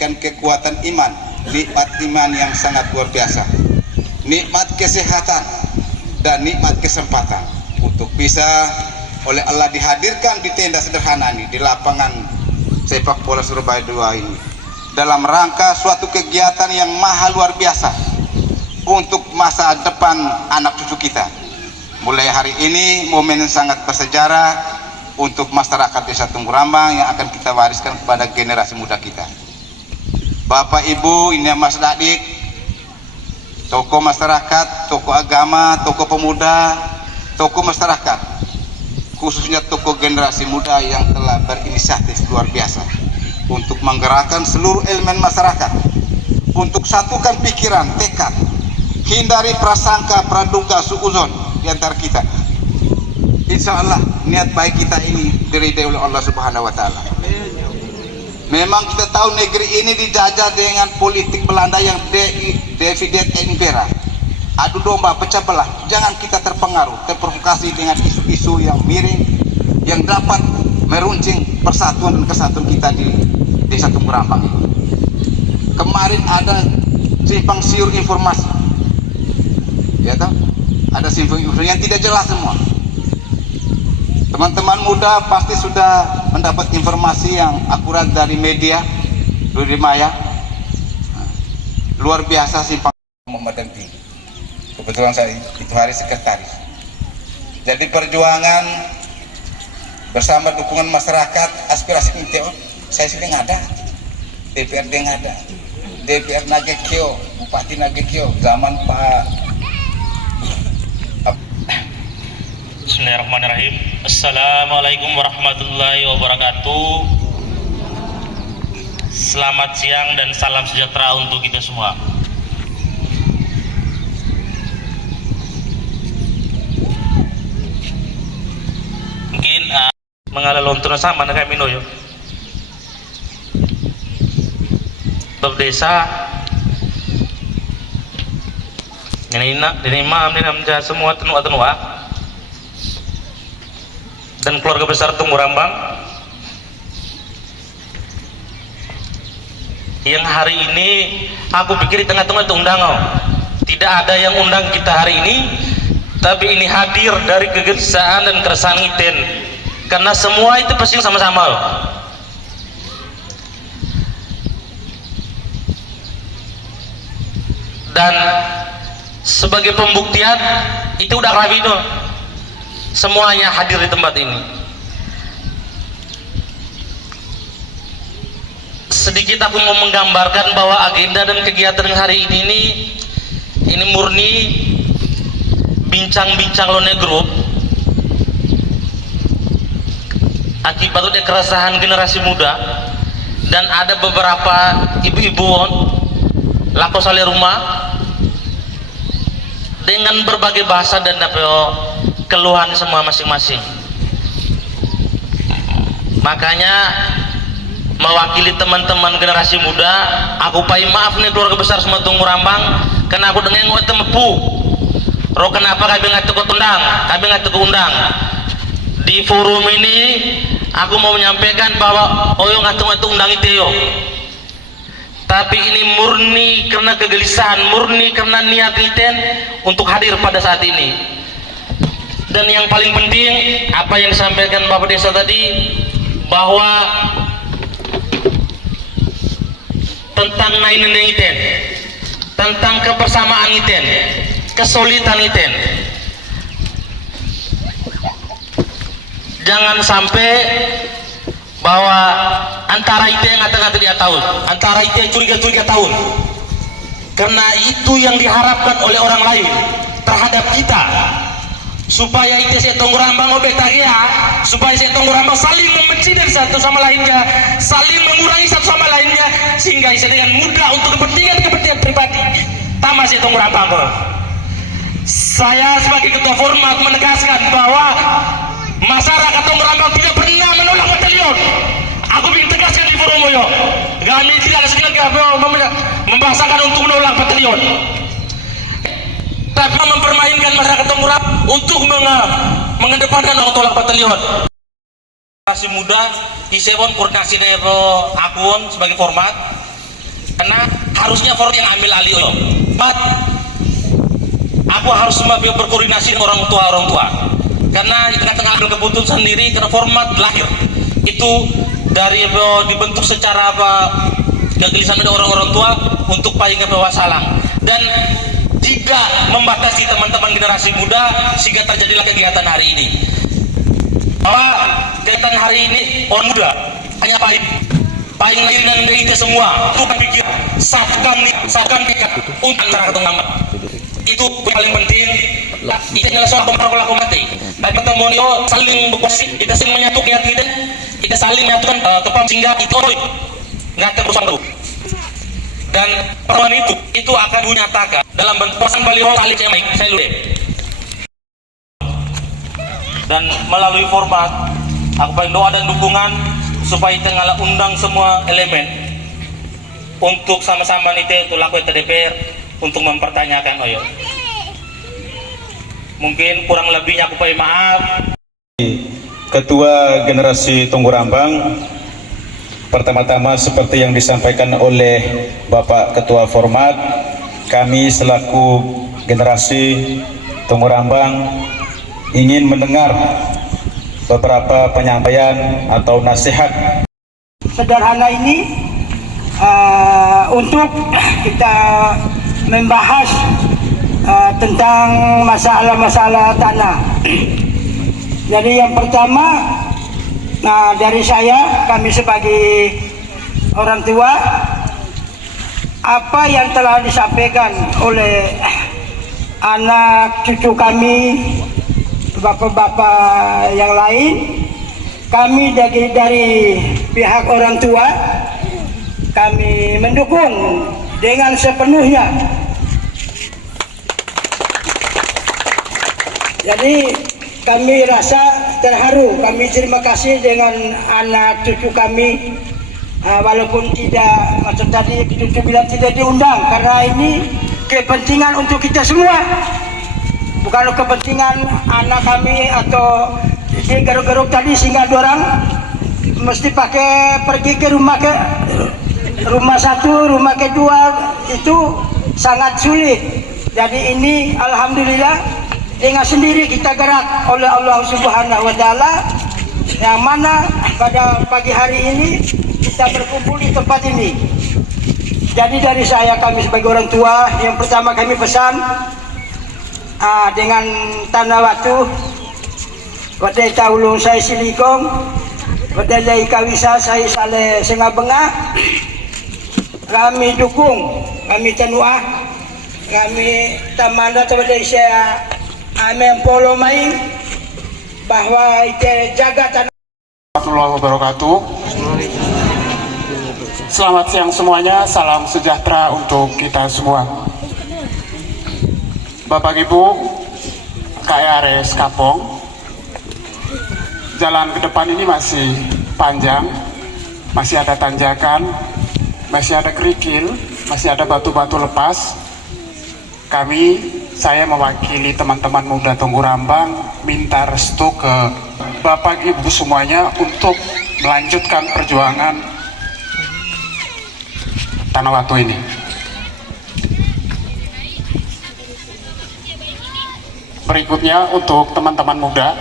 memberikan kekuatan iman, nikmat iman yang sangat luar biasa, nikmat kesehatan dan nikmat kesempatan untuk bisa oleh Allah dihadirkan di tenda sederhana ini, di lapangan sepak bola Surabaya 2 ini, dalam rangka suatu kegiatan yang maha luar biasa untuk masa depan anak cucu kita. Mulai hari ini momen yang sangat bersejarah untuk masyarakat Desa Tunggu Rambang yang akan kita wariskan kepada generasi muda kita. Bapak Ibu, ini Mas Dadik, tokoh masyarakat, tokoh agama, tokoh pemuda, tokoh masyarakat, khususnya tokoh generasi muda yang telah berinisiatif luar biasa untuk menggerakkan seluruh elemen masyarakat untuk satukan pikiran, tekad, hindari prasangka, praduga, suuzon di antara kita. Insya Allah niat baik kita ini diridai oleh Allah Subhanahu wa Ta'ala. Memang kita tahu negeri ini dijajah dengan politik Belanda yang divide et impera, adu domba, pecah belah. Jangan kita terpengaruh, terprovokasi dengan isu-isu yang miring yang dapat meruncing persatuan dan kesatuan kita di Desa Tunggu Rambang ini. Kemarin ada simpang siur informasi, ya toh? Ada simpang informasi yang tidak jelas semua. Teman-teman muda pasti sudah mendapat informasi yang akurat dari media, dari maya. Luar biasa simpang Muhammad tinggi. Kebetulan saya itu hari sekretaris. Jadi perjuangan bersama dukungan masyarakat, aspirasi kita, saya sini ada, DPRD ada, DPR Nagekio, Bupati Nagekio, zaman Pak. Bismillahirrahmanirrahim. Assalamualaikum warahmatullahi wabarakatuh. Selamat siang dan salam sejahtera untuk kita semua. Mungkin mengalalontun sama na kami noyo. Bab desa ini imam semua tenua dan keluarga besar Tunggu Rambang yang hari ini aku pikir di tengah-tengah itu undang, tidak ada yang undang kita hari ini, tapi ini hadir dari kegelisahan dan keresahan iten karena semua itu pasti sama-sama. Dan sebagai pembuktian itu udah Rabido semuanya hadir di tempat ini. Sedikit aku mau menggambarkan bahwa agenda dan kegiatan hari ini murni bincang-bincang Lone Group akibat udah keresahan generasi muda, dan ada beberapa ibu-ibu lako sale rumah dengan berbagai bahasa dan keluhan semua masing-masing. Makanya mewakili teman-teman generasi muda, aku pai maaf nih keluarga besar semua Tunggu Rambang karena aku dengar ngomong temepu roh kenapa kami nggak tukut undang, kami nggak tukut undang di forum ini. Aku mau menyampaikan bahwa oyo nggak tukut undang itu yo, tapi ini murni karena kegelisahan, murni karena niat iten untuk hadir pada saat ini. Dan yang paling penting apa yang disampaikan Bapak Desa tadi, bahwa tentang nainen iten, tentang kebersamaan iten, kesulitan iten, jangan sampai bahwa antara itu yang ngata-ngata dia tahun, antara itu yang curiga-curiga tahun, karena itu yang diharapkan oleh orang lain terhadap kita, supaya itu saya Tunggu Rambang ya, supaya saya Tunggu Rambang saling membenci dari satu sama lainnya, saling mengurangi satu sama lainnya, sehingga bisa dengan mudah untuk kepentingan pribadi tamat saya Tunggu Rambang. Saya sebagai ketua format menegaskan bahwa masyarakat Tunggu Rambang tidak pernah menolak batalion. Aku ingin tegaskan di forum yo, kami tidak ada sekali membahasakan untuk menolak batalion, tapi mempermainkan masyarakat Tunggu Rambang untuk mengedepankan orang tolak batalion. Masih muda, Isewon koordinasi dari akuon sebagai format, karena harusnya Ford yang ambil alih yo. Aku harus berkoordinasi dengan orang tua karena di tengah-tengah ambil keputusan sendiri karena format lahir itu dari dibentuk secara kegelisahan dari orang-orang tua untuk payung bawah salang dan tidak membatasi teman-teman generasi muda sehingga terjadilah kegiatan hari ini. Bahwa kegiatan hari ini orang muda hanya paling lahir dan dari kita semua itu berpikir sakan dekat untuk cara ketemu itu paling penting. Itu adalah soal pemperlakuan mati. Tapi pertemuan itu saling berkuasa, kita saling menyatukan hati kita saling menyatukan kepam sehingga itu nggak terusang terus. Dan pertemuan itu akan dinyatakan dalam bentuk pasang baliho saling baik. Saya lude. Dan melalui format aku paling doa dan dukungan supaya tengah undang semua elemen untuk sama-sama nite untuk lakukan DPR untuk mempertanyakan oyo. Mungkin kurang lebihnya aku paling maaf. Ketua Generasi Tunggu Rambang, pertama-tama seperti yang disampaikan oleh Bapak Ketua Format, kami selaku Generasi Tunggu Rambang ingin mendengar beberapa penyampaian atau nasihat sederhana ini untuk kita membahas tentang masalah-masalah tanah. Jadi yang pertama, dari saya, kami sebagai orang tua, apa yang telah disampaikan oleh anak cucu kami, bapak-bapak yang lain, kami dari pihak orang tua, kami mendukung dengan sepenuhnya. Jadi kami rasa terharu, kami terima kasih dengan anak cucu kami, walaupun tidak, macam tadi cucu bilang tidak diundang, karena ini kepentingan untuk kita semua, bukan kepentingan anak kami atau di garuk-garuk tadi sehingga orang mesti pakai pergi ke rumah satu, rumah kedua, itu sangat sulit. Jadi ini alhamdulillah dengan sendiri kita gerak oleh Allah Subhanahu wa Ta'ala, yang mana pada pagi hari ini kita berkumpul di tempat ini. Jadi dari saya, kami sebagai orang tua, yang pertama kami pesan dengan tanah watu wadai taulung saya silikong wadai kawisa saya sale sengabengah, kami dukung, kami tenuah, kami tamanda wadai saya amen polo main bahwa itu jaga tanah. Warahmatullahi wabarakatuh. Selamat siang semuanya, salam sejahtera untuk kita semua. Bapak Ibu, KRS Kapong, jalan ke depan ini masih panjang, masih ada tanjakan, masih ada kerikil, masih ada batu-batu lepas. Saya mewakili teman-teman muda Tunggu Rambang minta restu ke Bapak Ibu semuanya untuk melanjutkan perjuangan Tanah Watu ini. Berikutnya untuk teman-teman muda,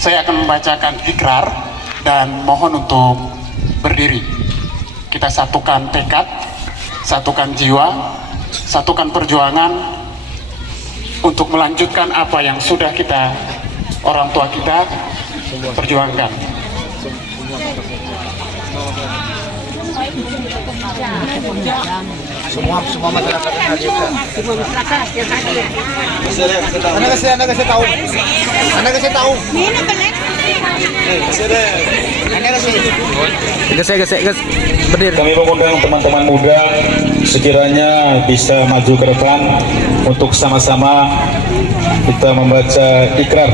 saya akan membacakan ikrar dan mohon untuk berdiri. Kita satukan tekad, satukan jiwa, satukan perjuangan untuk melanjutkan apa yang sudah kita, orang tua kita, perjuangkan. Semua masyarakat yang hadir. Semua masyarakat yang hadir. Anda kasih tahu. Berdiri. Kami mengundang teman-teman muda sekiranya bisa maju ke depan untuk sama-sama kita membaca ikrar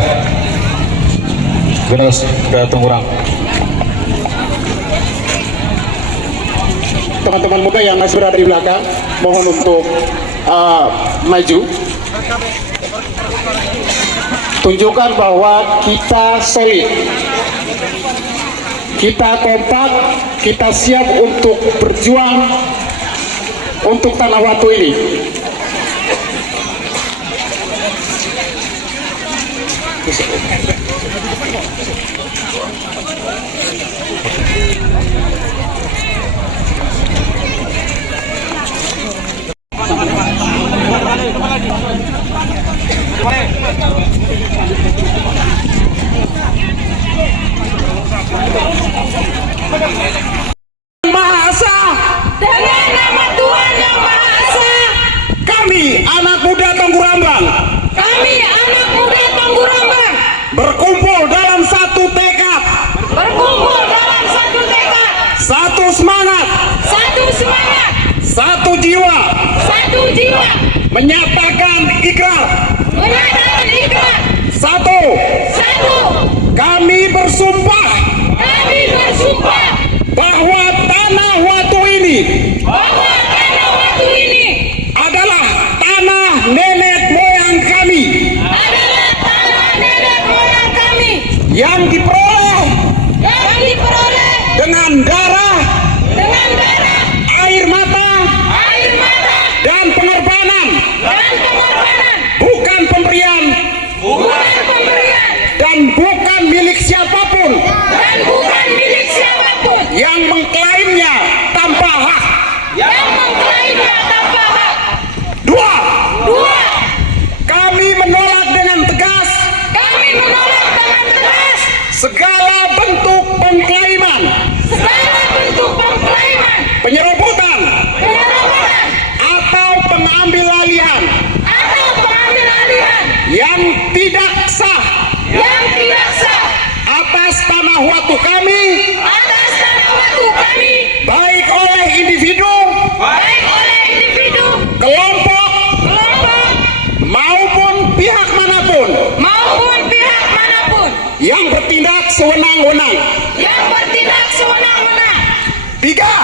Generasi Tunggu Rambang. Teman-teman muda yang masih berada di belakang, mohon untuk maju. Tunjukkan bahwa kita solid, kita kompak, kita siap untuk berjuang untuk tanah Watu ini. Maha Esa, dengan nama Tuhan yang Maha Esa, kami anak muda Tonggur-Rambang kami anak muda Tonggur-Rambang berkumpul dalam satu tekad, berkumpul dalam satu tekad, satu semangat, satu jiwa, menyatakan ikrar. menyatakan ikrar. Satu, kami bersumpah Kami bersumpah bahwa tanah Watu ini bahwa tanah Watu ini adalah tanah nenek moyang kami adalah tanah nenek moyang kami yang diperoleh dengan darah, air mata, dan pengorbanan, bukan pemberian, dan bukan milik siapapun dan bukan milik siapapun yang mengklaimnya tanpa hak. yang mengklaimnya tanpa hak. Dua, Dua, kami menolak dengan tegas kami menolak dengan tegas segala bentuk pengklaiman, segala bentuk pengklaiman, penyerobotan, penyerobotan, atau pengambil alihan atau pengambil alihan yang tidak sah yang tidak sah atas tanah Watu kami, atas tanah Watu kami, baik oleh individu, baik oleh individu, kelompok, maupun pihak manapun maupun pihak manapun yang bertindak sewenang-wenang. yang bertindak sewenang-wenang. Tiga,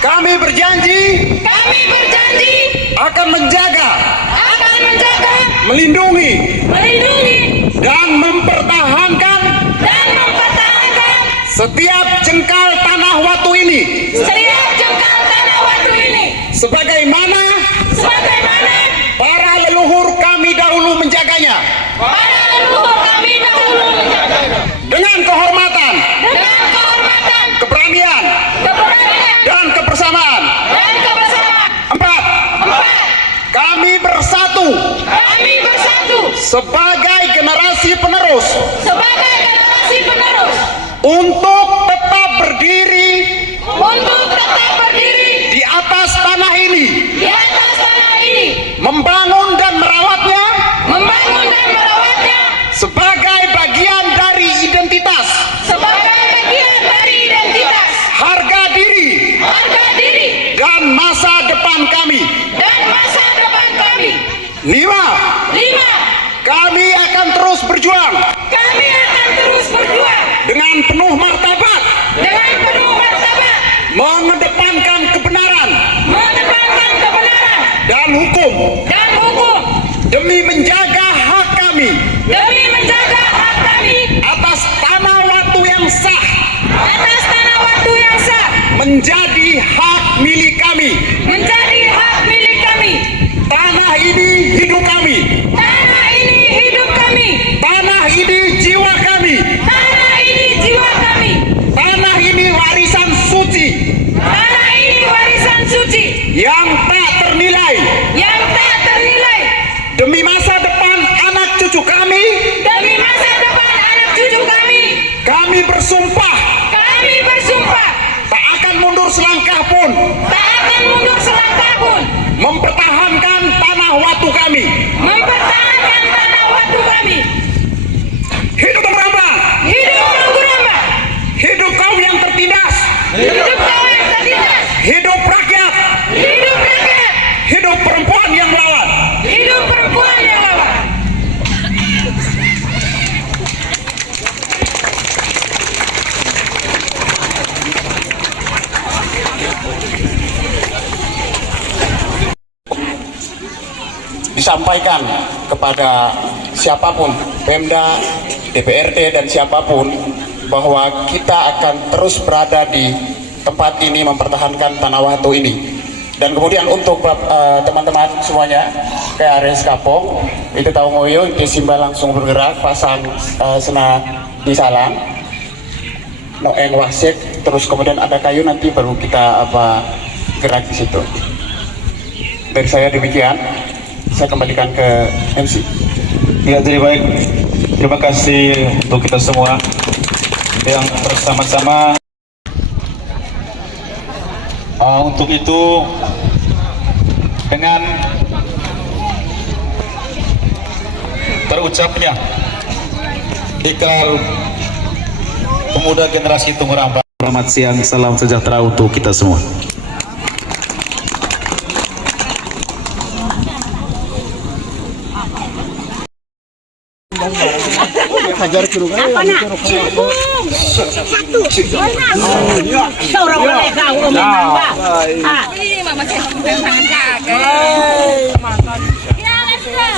kami berjanji Kami berjanji akan menjaga, melindungi, dan mempertahankan dan mempertahankan setiap jengkal tanah Watu ini setiap jengkal tanah Watu ini sebagaimana sebagaimana para leluhur kami dahulu menjaganya para leluhur kami dahulu menjaganya dengan kehormatan, dengan kehormatan, keberanian, keberanian, dan kebersamaan. dan kebersamaan. Empat, kami bersatu Kami bersatu sebagai generasi penerus sebagai generasi penerus untuk tetap berdiri untuk tetap berdiri di atas tanah ini, di atas tanah ini, membangun dan merawatnya membangun dan merawatnya sebagai bagian dari identitas, sebagai bagian dari identitas, harga diri, dan masa depan kami. dan masa depan kami. Lima, kami akan terus berjuang Kami akan terus berjuang dengan penuh martabat, dengan penuh martabat, mengedepankan kebenaran menegakkan kebenaran dan hukum dan hukum demi menjaga hak kami demi menjaga hak kami atas tanah Watu yang sah atas tanah Watu yang sah menjadi hak milik kami. menjadi hak milik kami. Tanah ini hidup kami, Tanah ini hidup kami, tanah ini jiwa kami, tanah ini jiwa kami, tanah ini warisan suci tanah ini warisan suci yang tak ternilai yang tak ternilai demi masa depan anak cucu kami. demi masa depan anak cucu kami. Kami bersumpah Kami bersumpah tak akan mundur selangkah pun tak akan mundur selangkah pun mempertahankan tanah Watu kami. mempertahankan tanah Watu kami. Hidup Tonggur-Rambang, Hidup Tonggur-Rambang, hidup kaum yang tertindas, hidup kaum yang tertindas, hidup rakyat, hidup rakyat, hidup perempuan yang melawan. hidup perempuan yang lawan. Disampaikan kepada siapapun, Pemda, DPRD, dan siapapun, bahwa kita akan terus berada di tempat ini mempertahankan tanah Watu ini. Dan kemudian untuk teman-teman semuanya ke Ares Kapong itu tahu ngoyo itu Simba langsung bergerak pasang sena di salang noeng wasik, terus kemudian ada kayu, nanti baru kita gerak di situ. Dari saya demikian, saya kembalikan ke MC. Ya, jadi baik. Terima kasih untuk kita semua yang bersama-sama. Untuk itu, dengan terucapnya ikrar pemuda generasi Tunggul Rambang. Selamat siang, salam sejahtera untuk kita semua. Seorang mereka mama saya tangan kakek. Ya, let's go.